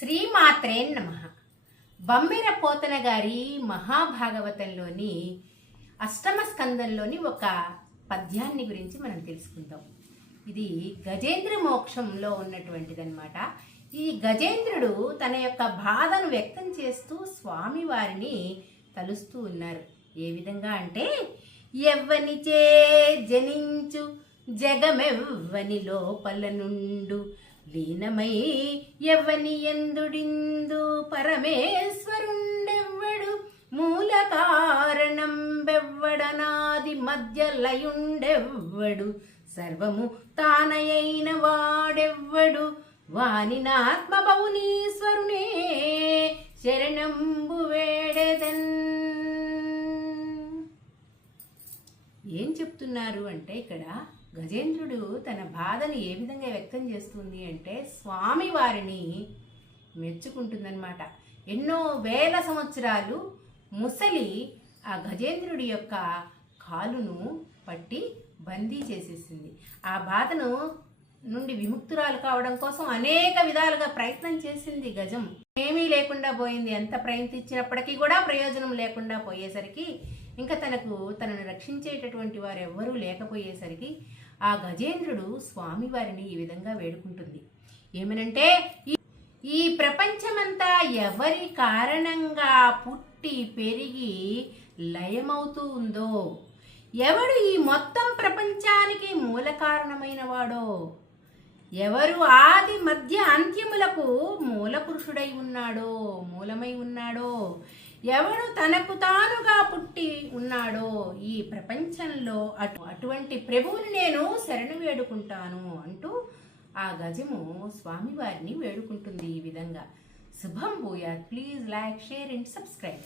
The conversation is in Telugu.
శ్రీమాత్రే నమః. బమ్మెర పోతన గారి మహాభాగవతంలోని అష్టమ స్కందంలోని ఒక పద్యాన్ని గురించి మనం తెలుసుకుందాం. ఇది గజేంద్ర మోక్షంలో ఉన్నటువంటిదన్నమాట. ఈ గజేంద్రుడు తన యొక్క బాధను వ్యక్తం చేస్తూ స్వామివారిని తలుస్తూ ఉన్నారు. ఏ విధంగా అంటే, ఎవ్వనిచే జనించు జగమెవ్వని లోపల నుండు లీనమై ఎవ్వని ఎందుడిందు పరమేశ్వరుండెవ్వడు మూల కారణం బెవ్వడనాది మధ్య లయుండెవ్వడు సర్వము తానయైన వాడెవ్వడు వానినాత్మభవునీశ్వరునే శరణంబు వేడెదన్. ఏం చెప్తున్నారు అంటే, ఇక్కడ గజేంద్రుడు తన బాధని ఏ విధంగా వ్యక్తం చేస్తుంది అంటే, స్వామి వారిని మెచ్చుకుంటుందన్నమాట. ఎన్నో వేల సంవత్సరాలు ముసలి ఆ గజేంద్రుడి యొక్క కాలును పట్టి బందీ చేసేసింది. ఆ బాధను నుండి విముక్తురాలు కావడం కోసం అనేక విధాలుగా ప్రయత్నం చేసింది గజం. ఏమీ లేకుండా పోయింది. ఎంత ప్రయత్నించినప్పటికీ కూడా ప్రయోజనం లేకుండా పోయేసరికి, ఇంకా తనను రక్షించేటటువంటి వారు ఎవ్వరూ లేకపోయేసరికి ఆ గజేంద్రుడు స్వామివారిని ఈ విధంగా వేడుకుంటుంది. ఏమనంటే, ఈ ప్రపంచమంతా ఎవరి కారణంగా పుట్టి పెరిగి లయమవుతూ ఉందో, ఎవడు ఈ మొత్తం ప్రపంచానికి మూల కారణమైన వాడో, ఎవరు ఆది మధ్య అంత్యములకు మూల పురుషుడై ఉన్నాడో, మూలమై ఉన్నాడో, ఎవడు తనకు తానుగా పుట్టి ఉన్నాడో ఈ ప్రపంచంలో అటువంటి ప్రభువుని నేను శరణు వేడుకుంటాను అంటూ ఆ గజము స్వామివారిని వేడుకుంటుంది. ఈ విధంగా శుభం భూయాత్. Please like, share and subscribe.